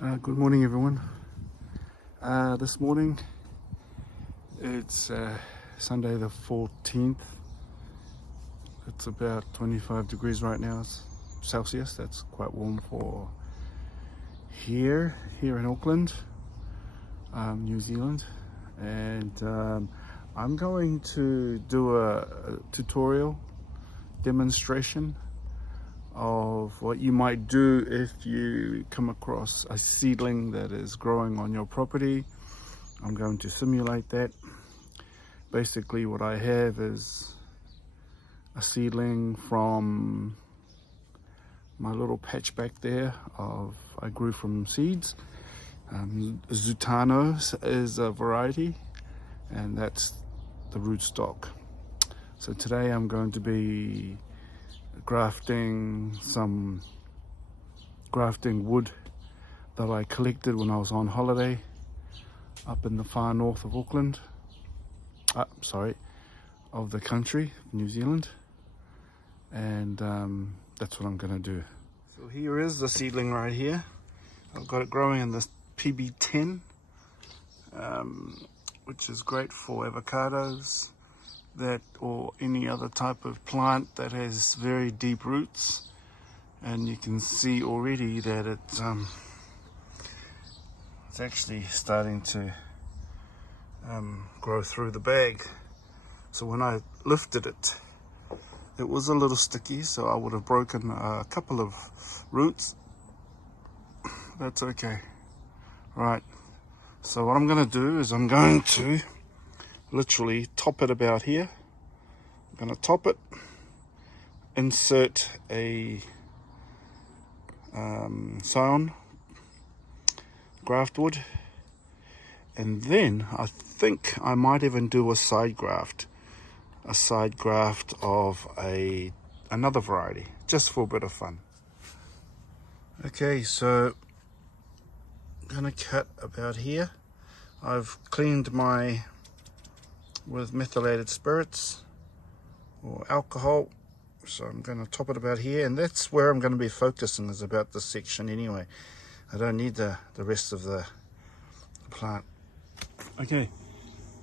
Good morning, everyone. This morning it's Sunday the 14th. It's about 25 degrees right now. It's Celsius. That's quite warm for here in Auckland, New Zealand. And I'm going to do a tutorial demonstration of what you might do if you come across a seedling that is growing on your property. I'm going to simulate that. Basically what I have is a seedling from my little patch back there I grew from seeds. Zutano is a variety, and that's the rootstock. So today I'm going to be grafting some grafting wood that I collected when I was on holiday up in the far north of Auckland, of the country, New Zealand. And that's what I'm gonna do. So here is the seedling right here. I've got it growing in this PB10, which is great for avocados, or any other type of plant that has very deep roots. And you can see already that it's actually starting to grow through the bag. So when I lifted it, it was a little sticky, so I would have broken a couple of roots. That's okay. Right, so what I'm going to do is I'm going to literally top it about here. I'm going to top it, insert a scion graft wood, and then I think I might even do a side graft of another variety, just for a bit of fun. Okay, so I'm gonna cut about here. I've cleaned with methylated spirits or alcohol, so I'm going to top it about here, and that's where I'm going to be focusing, is about this section anyway. I don't need the rest of the plant. Okay,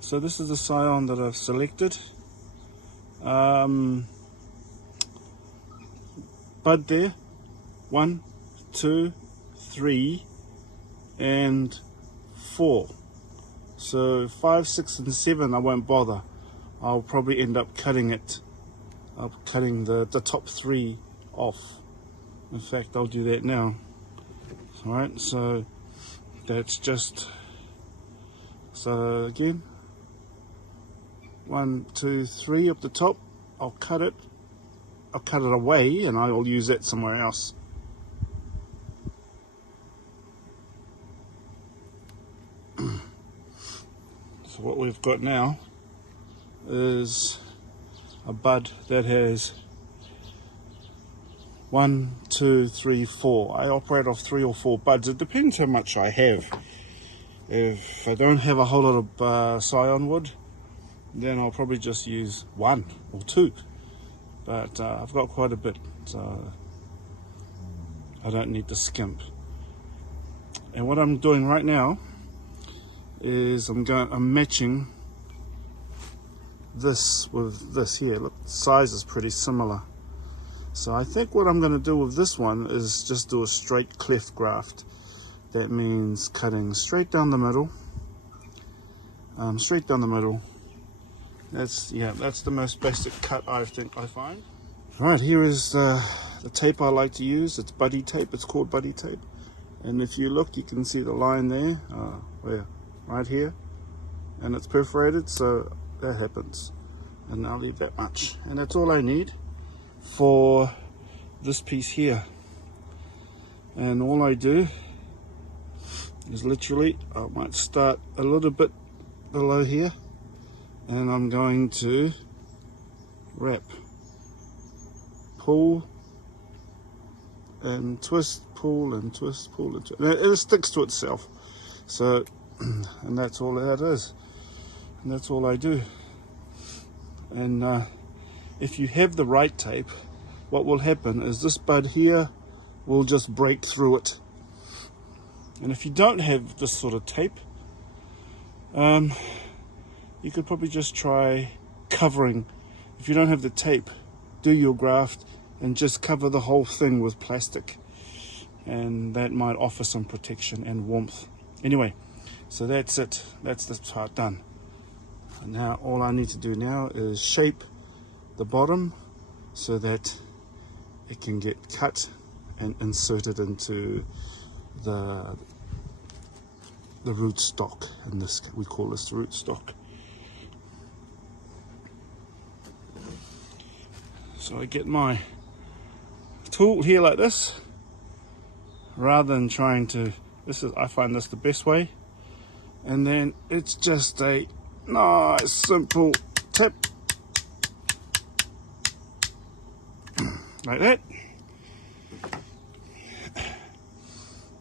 so this is the scion that I've selected. Bud there, 1, 2, 3, and 4. So 5, 6, and 7 I won't bother. I'll probably end up cutting it. I'm cutting the top 3 off. In fact, I'll do that now. Alright, so that's just, so again, 1, 2, 3 up the top. I'll cut it away, and I'll use that somewhere else. So what we've got now is a bud that has 1, 2, 3, 4. I operate off 3 or 4 buds. It depends how much I have. If I don't have a whole lot of scion wood, then I'll probably just use 1 or 2. But I've got quite a bit, so I don't need to skimp. And what I'm doing right now is I'm matching this with this here. Look, the size is pretty similar. So I think what I'm going to do with this one is just do a straight cleft graft. That means cutting straight down the middle. That's the most basic cut I think I find. Alright, here is the tape I like to use. It's buddy tape. It's called buddy tape. And if you look, you can see the line there, right here, and it's perforated, so that happens. And I'll leave that much, and that's all I need for this piece here. And all I do is literally, I might start a little bit below here, and I'm going to wrap, pull and twist, pull and twist, pull and twist. It sticks to itself. So, and that's all that is, and that's all I do. And if you have the right tape, what will happen is this bud here will just break through it. And if you don't have this sort of tape, you could probably just try covering. If you don't have the tape, do your graft and just cover the whole thing with plastic, and that might offer some protection and warmth. Anyway, so that's it. That's this part done. And now all I need to do now is shape the bottom so that it can get cut and inserted into the root stock. In this, we call this the root stock. So I get my tool here like this, rather than trying to, I find this the best way. And then it's just a nice simple tip, like that.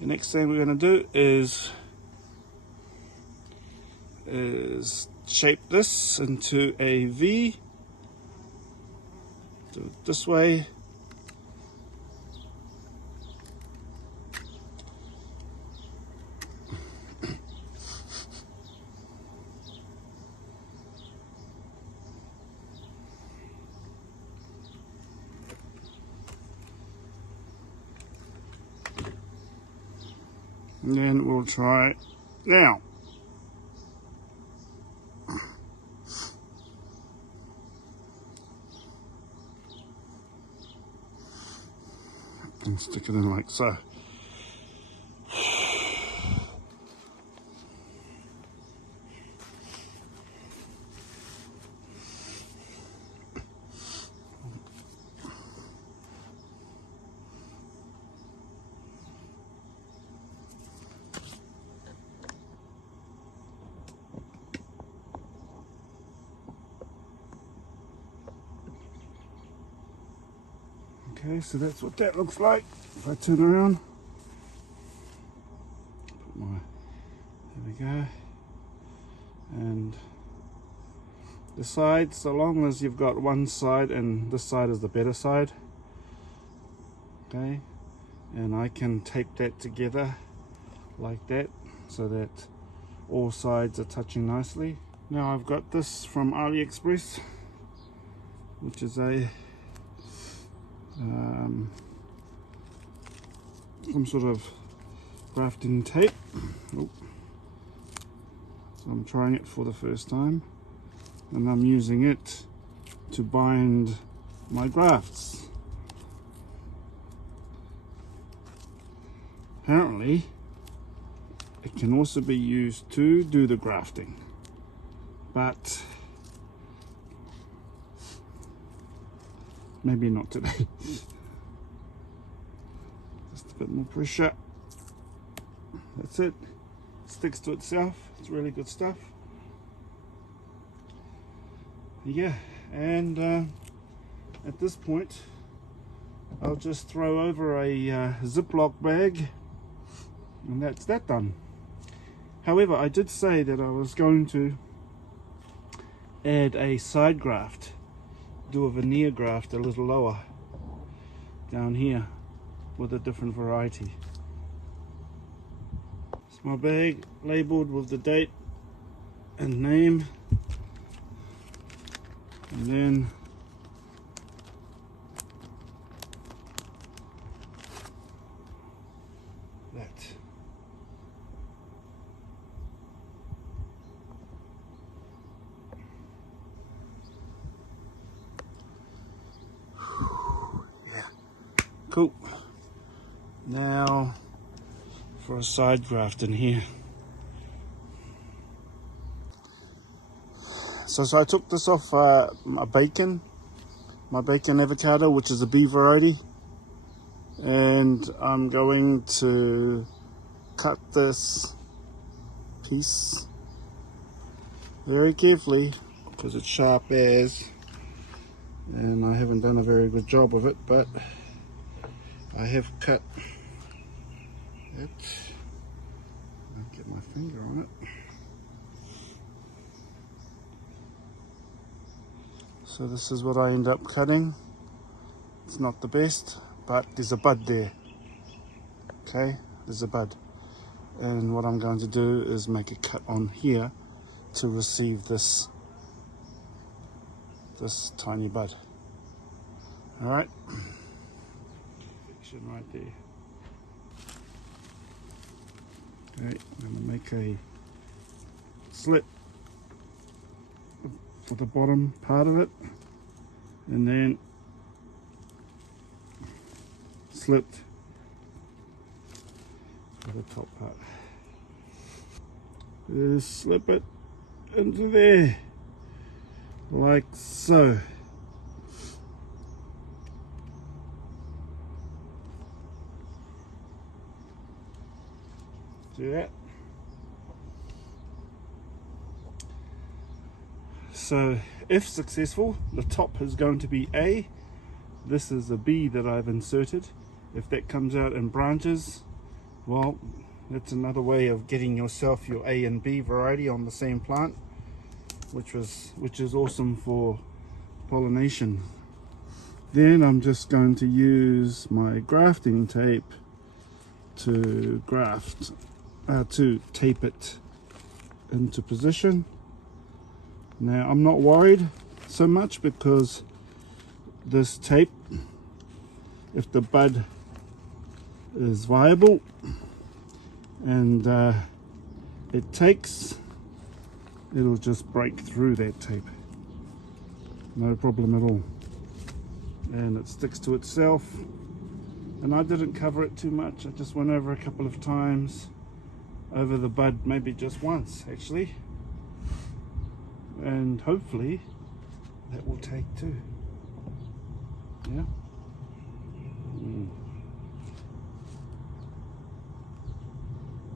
The next thing we're going to do is shape this into a V. Do it this way. And then we'll try it now. And stick it in like so. Okay, so that's what that looks like. If I turn around, there we go. And the side, so long as you've got one side and this side is the better side. Okay, and I can tape that together like that so that all sides are touching nicely. Now I've got this from AliExpress, which is a some sort of grafting tape. Oh. So I'm trying it for the first time, and I'm using it to bind my grafts. Apparently it can also be used to do the grafting, but maybe not today. Just a bit more pressure. That's it. Sticks to itself. It's really good stuff. Yeah, and at this point I'll just throw over a Ziploc bag, and that's that done. However, I did say that I was going to add a side graft, do a veneer graft a little lower down here with a different variety. It's my bag labeled with the date and name, and then that. Cool. Now for a side graft in here. So I took this off my bacon avocado, which is a B variety, and I'm going to cut this piece very carefully because it's sharp as, and I haven't done a very good job of it, but I have cut it. I'll get my finger on it. So this is what I end up cutting. It's not the best, but there's a bud there. Okay, there's a bud. And what I'm going to do is make a cut on here to receive this tiny bud. All right, section right there. Okay, I'm going to make a slit for the bottom part of it, and then slit for the top part. Just slip it into there like so. Do that. So if successful, the top is going to be A. This is a B that I've inserted. If that comes out in branches, well, that's another way of getting yourself your A and B variety on the same plant, which is awesome for pollination. Then I'm just going to use my grafting tape to to tape it into position. Now I'm not worried so much because this tape, if the bud is viable and it takes, it'll just break through that tape, no problem at all, and it sticks to itself. And I didn't cover it too much, I just went over a couple of times over the bud, maybe just once actually, and hopefully that will take too. Yeah.